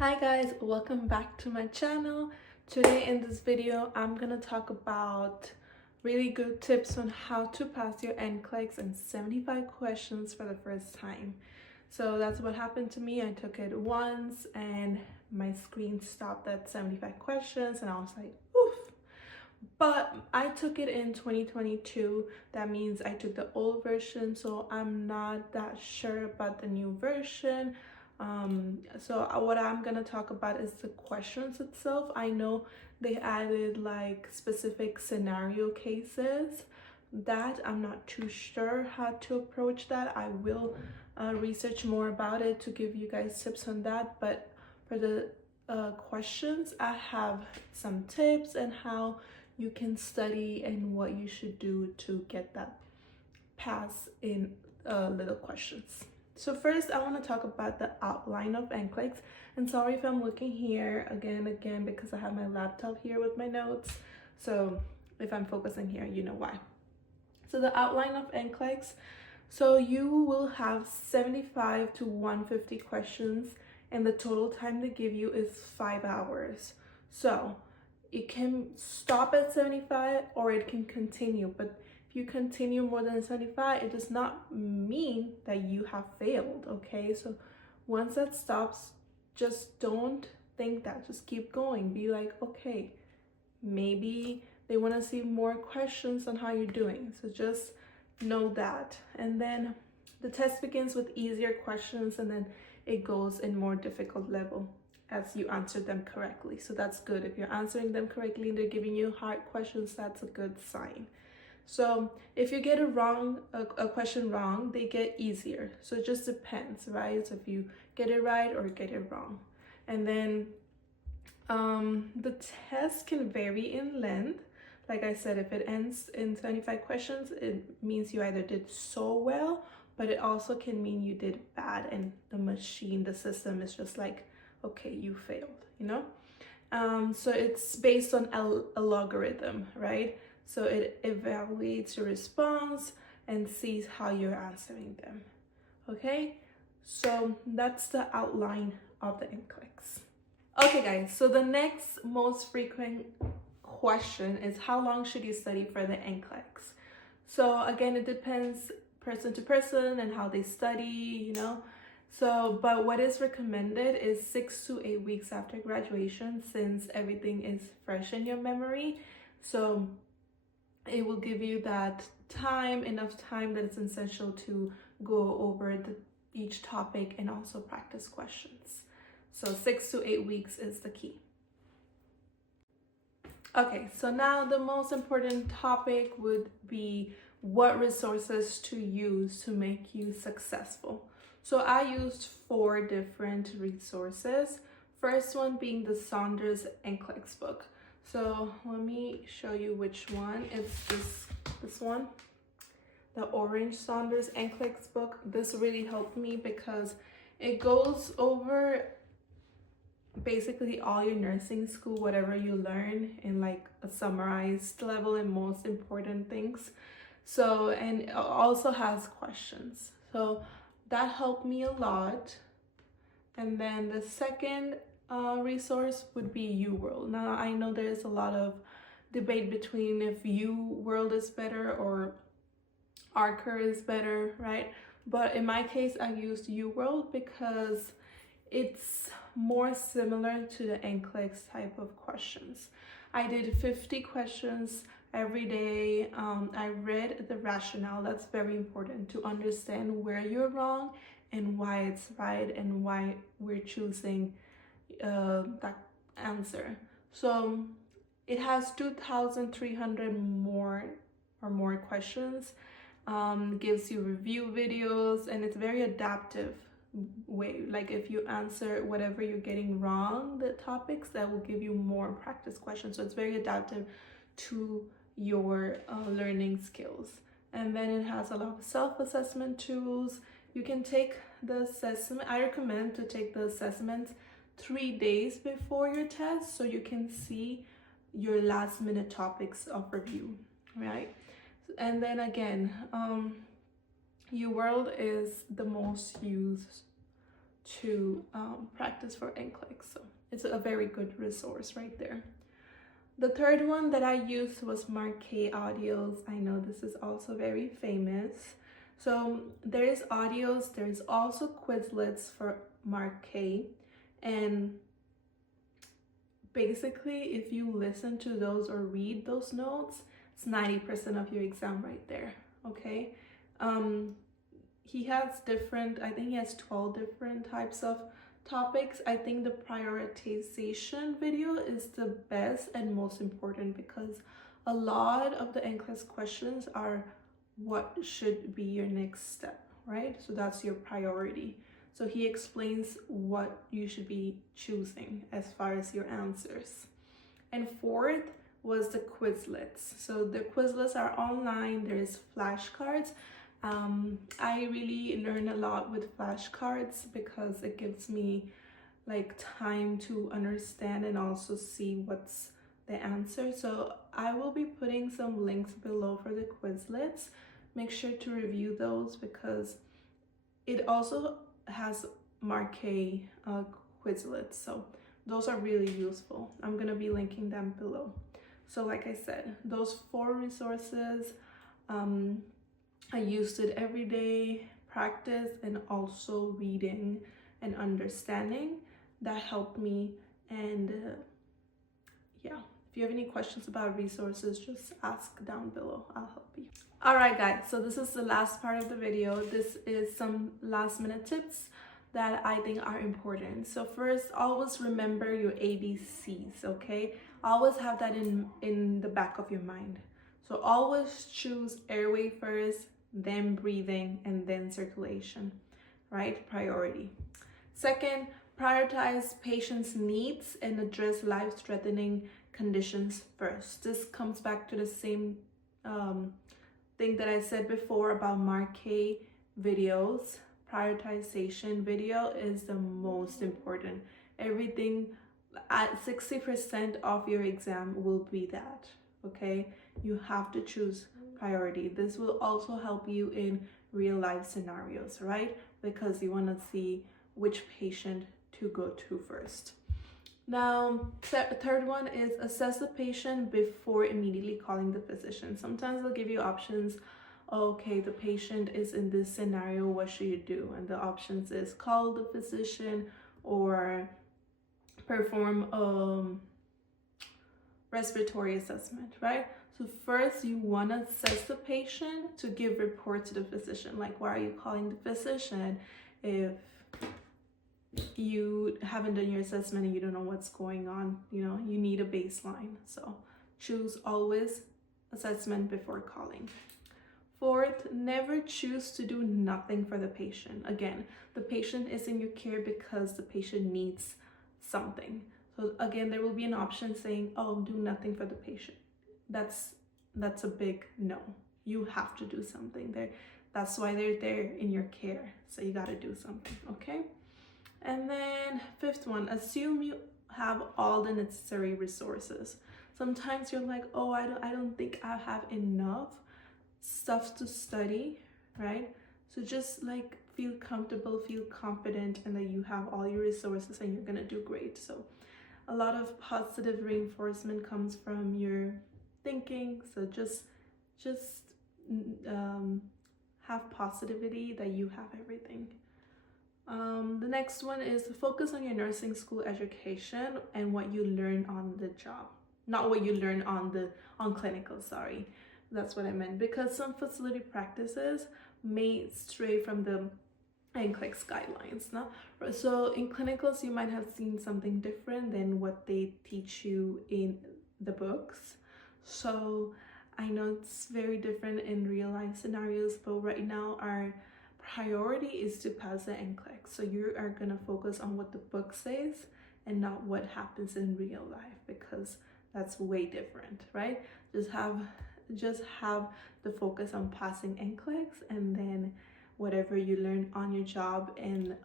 Hi guys, welcome back to my channel. Today in this video I'm gonna talk about really good tips on how to pass your Nclex in 75 questions for the first time. So that's what happened to me. I took it once and my screen stopped at 75 questions and I was like, oof. But I took it in 2022. That means I took the old version, so I'm not that sure about the new version. So what I'm gonna talk about is the questions itself. I know they added like specific scenario cases that I'm not too sure how to approach that. I will research more about it to give you guys tips on that, but for the questions I have some tips and how you can study and what you should do to get that pass in little questions. So first I want to talk about the outline of Nclex, and sorry if I'm looking here again because I have my laptop here with my notes, so if I'm focusing here you know why. So the outline of Nclex, so you will have 75 to 150 questions and the total time they give you is 5 hours. So it can stop at 75 or it can continue, but if you continue more than 75, it does not mean that you have failed, okay? So once that stops, just don't think that, just keep going. Be like, okay, maybe they want to see more questions on how you're doing, so just know that. And then the test begins with easier questions and then it goes in more difficult level as you answer them correctly. So that's good. If you're answering them correctly and they're giving you hard questions, that's a good sign. So if you get a question wrong, they get easier. So it just depends, right? So if you get it right or get it wrong. And then the test can vary in length. Like I said, if it ends in 75 questions, it means you either did so well, but it also can mean you did bad and the system is just like, okay, you failed, you know? So it's based on a logarithm, right? So it evaluates your response and sees how you're answering them, okay? So that's the outline of the Nclex. Okay guys, so the next most frequent question is how long should you study for the Nclex? So again, it depends person to person and how they study, you know. So, but what is recommended is 6 to 8 weeks after graduation, since everything is fresh in your memory. So it will give you that time, enough time that it's essential to go over each topic and also practice questions. So 6 to 8 weeks is the key. Okay, so now the most important topic would be what resources to use to make you successful. So I used 4 different resources. First one being the Saunders Nclex book. So let me show you which one. It's this one, the orange Saunders Nclex book. This really helped me because it goes over basically all your nursing school, whatever you learn in like a summarized level and most important things. So, and it also has questions. So that helped me a lot. And then the second resource would be UWorld. Now I know there's a lot of debate between if UWorld is better or Archer is better, right? But in my case, I used UWorld because it's more similar to the Nclex type of questions. I did 50 questions every day. I read the rationale. That's very important to understand where you're wrong and why it's right and why we're choosing that answer. So it has 2,300 more questions, gives you review videos, and it's very adaptive way. Like if you answer whatever you're getting wrong, the topics, that will give you more practice questions. So it's very adaptive to your learning skills. And then it has a lot of self-assessment tools. You can take the assessment. I recommend to take the assessment 3 days before your test so you can see your last minute topics of review, right? And then again, UWorld is the most used to practice for Nclex. So it's a very good resource right there. The third one that I used was Marquee Audios. I know this is also very famous. So there's audios, there's also Quizlets for Marquee, and basically if you listen to those or read those notes, it's 90% of your exam right there. Okay. He has different, I think he has 12 different types of topics. I think the prioritization video is the best and most important, because a lot of the Nclex questions are what should be your next step, right? So that's your priority. So he explains what you should be choosing as far as your answers. And fourth was the Quizlets. So the Quizlets are online. There's flashcards. I really learn a lot with flashcards because it gives me like time to understand and also see what's the answer. So I will be putting some links below for the Quizlets. Make sure to review those because it also has Marquee Quizlets. So those are really useful. I'm gonna be linking them below. So like I said, those 4 resources, I used it every day, practice, and also reading and understanding. That helped me. And yeah, if you have any questions about resources, just ask down below. I'll help you. All right, guys, so this is the last part of the video. This is some last minute tips that I think are important. So first, always remember your ABCs, okay? Always have that in the back of your mind. So always choose airway first, then breathing, and then circulation, right? Priority. Second, prioritize patients' needs and address life-threatening conditions first. This comes back to the same thing that I said before about Marquee videos. Prioritization video is the most important. Everything at 60% of your exam will be that, okay? You have to choose priority. This will also help you in real life scenarios, right? Because you want to see which patient to go to first. Now, third one is assess the patient before immediately calling the physician. Sometimes they'll give you options. Okay, the patient is in this scenario, what should you do? And the options is call the physician or perform a respiratory assessment, right? So first you want to assess the patient to give report to the physician. Like, why are you calling the physician if you haven't done your assessment and you don't know what's going on? You know, you need a baseline. So choose always assessment before calling. Fourth, never choose to do nothing for the patient. Again, the patient is in your care because the patient needs something. So again, there will be an option saying, oh, do nothing for the patient. That's a big no. You have to do something there. That's why they're there in your care. So you got to do something, okay? And then fifth one, assume you have all the necessary resources. Sometimes you're like, oh, I don't think I have enough stuff to study, right? So just like feel comfortable, feel confident, and that you have all your resources and you're gonna do great. So a lot of positive reinforcement comes from your thinking. So just have positivity that you have everything. The next one is focus on your nursing school education and what you learn on the job, not what you learn on clinical, sorry. That's what I meant, because some facility practices may stray from the Nclex guidelines. No? So in clinicals, you might have seen something different than what they teach you in the books. So I know it's very different in real life scenarios, but right now our priority is to pass the Nclex. So you are gonna focus on what the book says and not what happens in real life, because that's way different, right? Just have the focus on passing Nclex, and then whatever you learn on your job and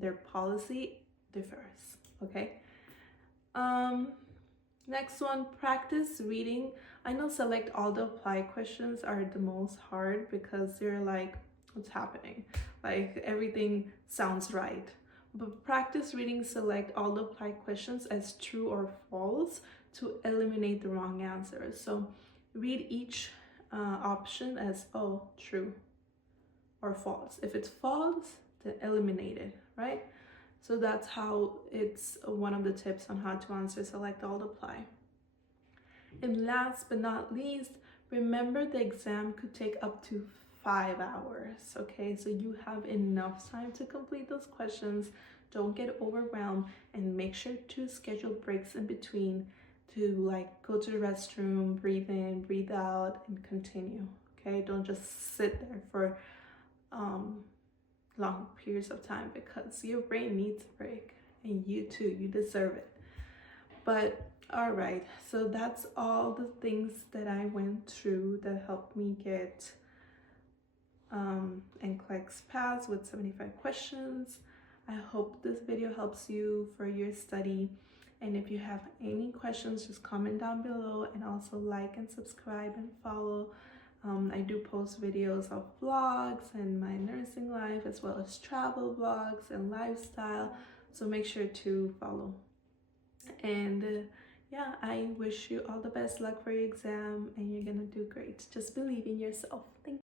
their policy differs, okay? Next one, practice reading. I know select all the apply questions are the most hard because they're like, what's happening? Like everything sounds right. But practice reading, select all the applied questions as true or false to eliminate the wrong answers. So read each option as, oh, true or false. If it's false, then eliminate it, right? So that's how it's one of the tips on how to answer select all apply. And last but not least, remember the exam could take up to 5 hours, okay? So you have enough time to complete those questions. Don't get overwhelmed, and make sure to schedule breaks in between to like go to the restroom, breathe in, breathe out, and continue, okay? Don't just sit there for long periods of time, because your brain needs a break, and you too, you deserve it. But all right, so that's all the things that I went through that helped me get Nclex pass with 75 questions. I hope this video helps you for your study, and if you have any questions, just comment down below, and also like and subscribe and follow. I do post videos of vlogs and my nursing life, as well as travel vlogs and lifestyle, so make sure to follow. And yeah, I wish you all the best luck for your exam, and you're gonna do great. Just believe in yourself. Thank you.